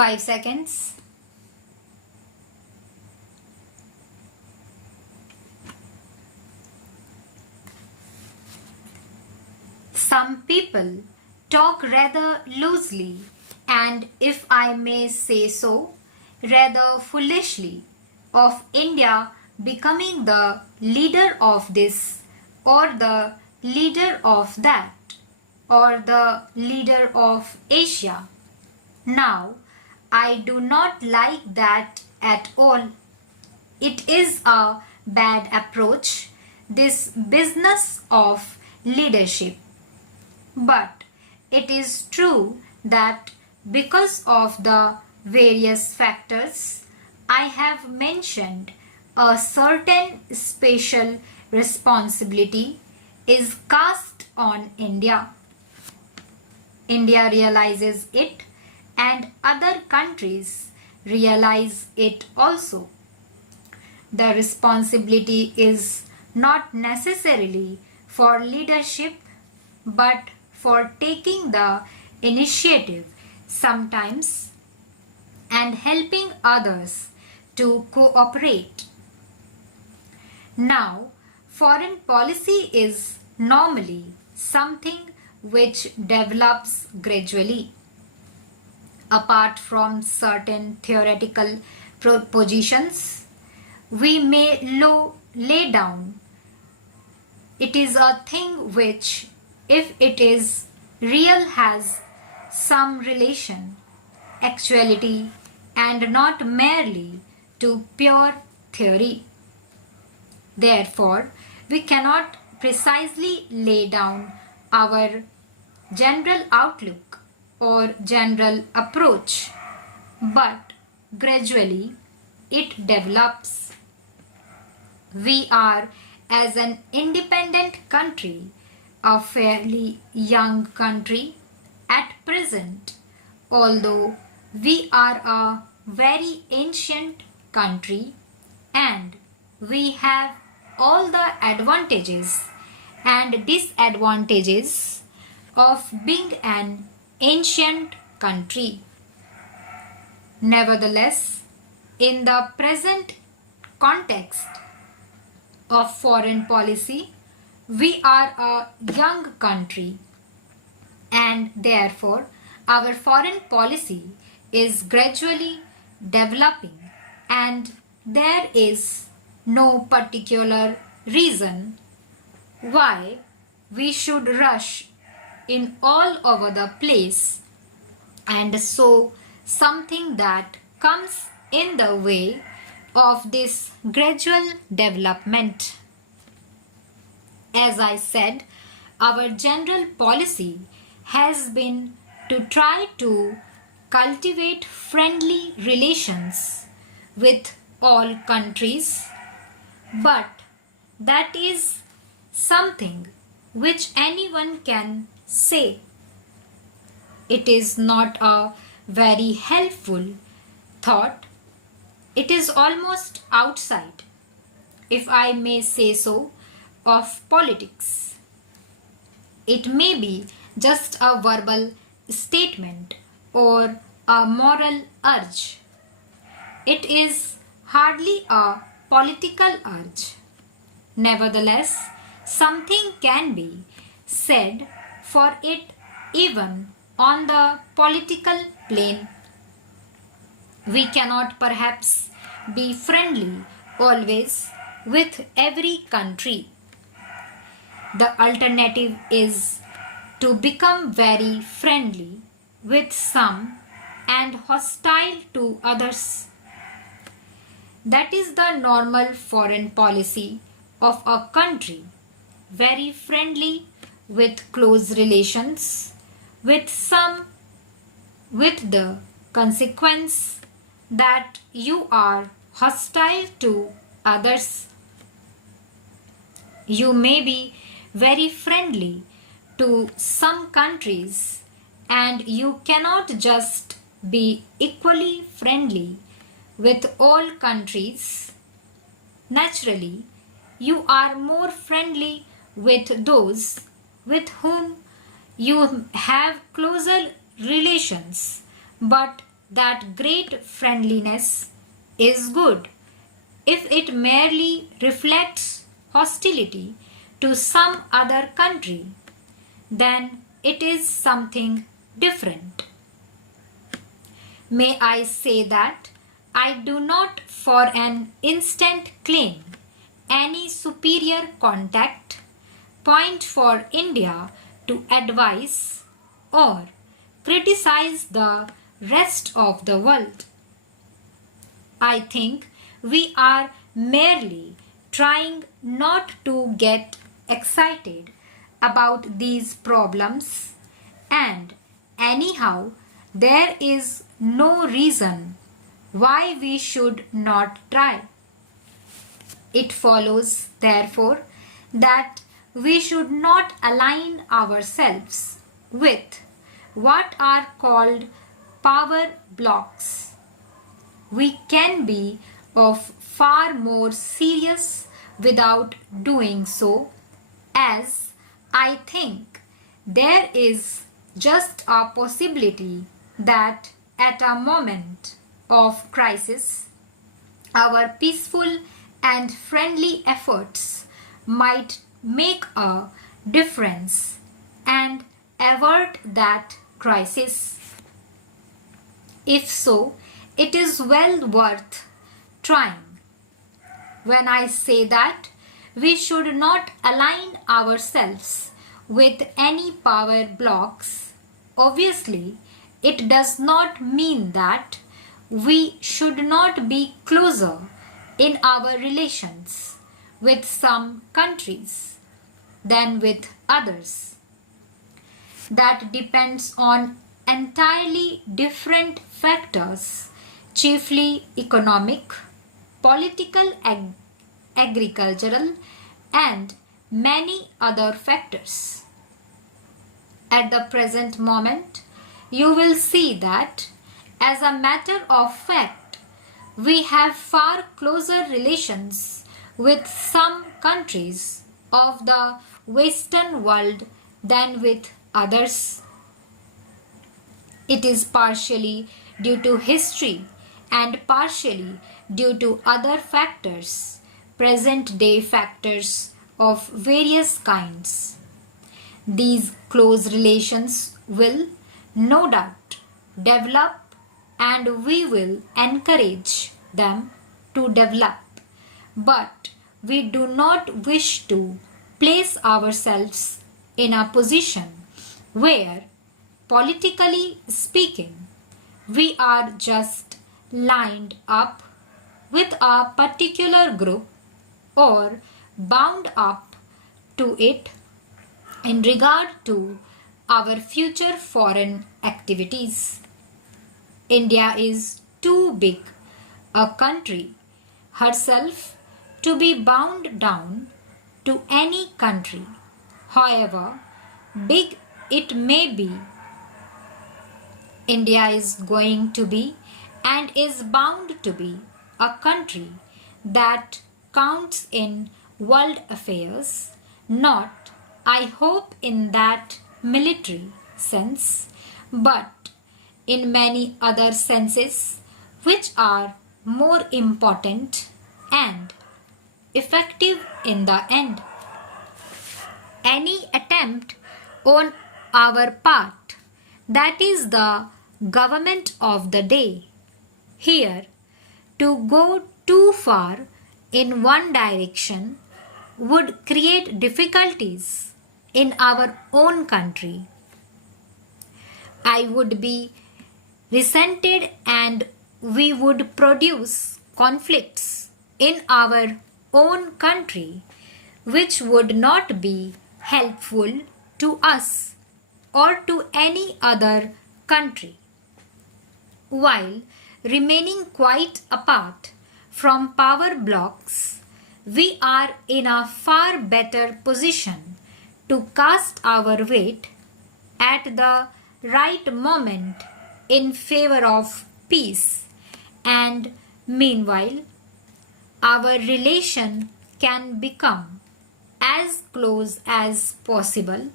5 seconds. Some people talk rather loosely and, if I may say so, rather foolishly of India becoming the leader of this or the leader of that or the leader of Asia. Now, I do not like that at all. It is a bad approach, this business of leadership. But it is true that because of the various factors I have mentioned, a certain special responsibility is cast on India. India realizes it and other countries realize it also. The responsibility is not necessarily for leadership but for taking the initiative sometimes and helping others to cooperate. Now, foreign policy is normally something which develops gradually. Apart from certain theoretical positions, we may lay down. It is a thing which, if it is real, has some relation, actuality, and not merely to pure theory. Therefore, we cannot precisely lay down our general outlook or general approach, but gradually it develops. We are, as an independent country, a fairly young country at present, although we are a very ancient country and we have all the advantages and disadvantages of being an ancient country. Nevertheless, in the present context of foreign policy, we are a young country and therefore our foreign policy is gradually developing, and there is no particular reason why we should rush in all over the place and so something that comes in the way of this gradual development. As I said, our general policy has been to try to cultivate friendly relations with all countries, but that is something which anyone can say. It is not a very helpful thought. It is almost outside, if I may say so, of politics. It may be just a verbal statement or a moral urge. It is hardly a political urge. Nevertheless, something can be said for it even on the political plane. We cannot perhaps be friendly always with every country. The alternative is to become very friendly with some and hostile to others. That is the normal foreign policy of a country, very friendly with close relations with some, with the consequence that you are hostile to others. You may be very friendly to some countries and you cannot just be equally friendly with all countries. Naturally, you are more friendly with those with whom you have closer relations, but that great friendliness is good if it merely reflects hostility to some other country, then it is something different. May I say that I do not for an instant claim any superior contact point for India to advise or criticize the rest of the world. I think we are merely trying not to get excited about these problems, and anyhow, there is no reason why we should not try. It follows, therefore, that we should not align ourselves with what are called power blocks. We can be of far more serious without doing so, as I think there is just a possibility that at a moment of crisis, our peaceful and friendly efforts might make a difference and avert that crisis. If so, it is well worth trying. When I say that we should not align ourselves with any power blocks, obviously it does not mean that we should not be closer in our relations with some countries than with others. That depends on entirely different factors, chiefly economic, political, agricultural, and many other factors. At the present moment, you will see that, as a matter of fact, we have far closer relations with some countries of the Western world than with others. It is partially due to history and partially due to other factors, present-day factors of various kinds. These close relations will, no doubt, develop, and we will encourage them to develop. But we do not wish to place ourselves in a position where, politically speaking, we are just lined up with a particular group or bound up to it in regard to our future foreign activities. India is too big a country herself to be bound down to any country, however big it may be. India is going to be and is bound to be a country that counts in world affairs, not, I hope, in that military sense, but in many other senses which are more important and effective in the end. Any attempt on our part, that is the government of the day, here to go too far in one direction would create difficulties in our own country. I would be resented and we would produce conflicts in our own country which would not be helpful to us or to any other country. While remaining quite apart from power blocks, we are in a far better position to cast our weight at the right moment in favor of peace, and meanwhile our relation can become as close as possible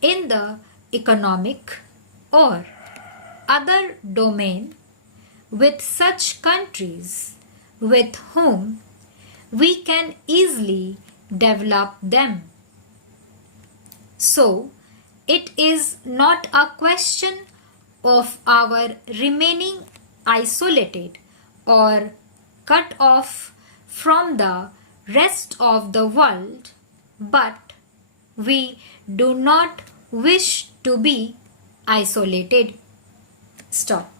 in the economic or other domain with such countries with whom we can easily develop them. So, it is not a question of our remaining isolated or cut off from the rest of the world, but we do not wish to be isolated. Stop.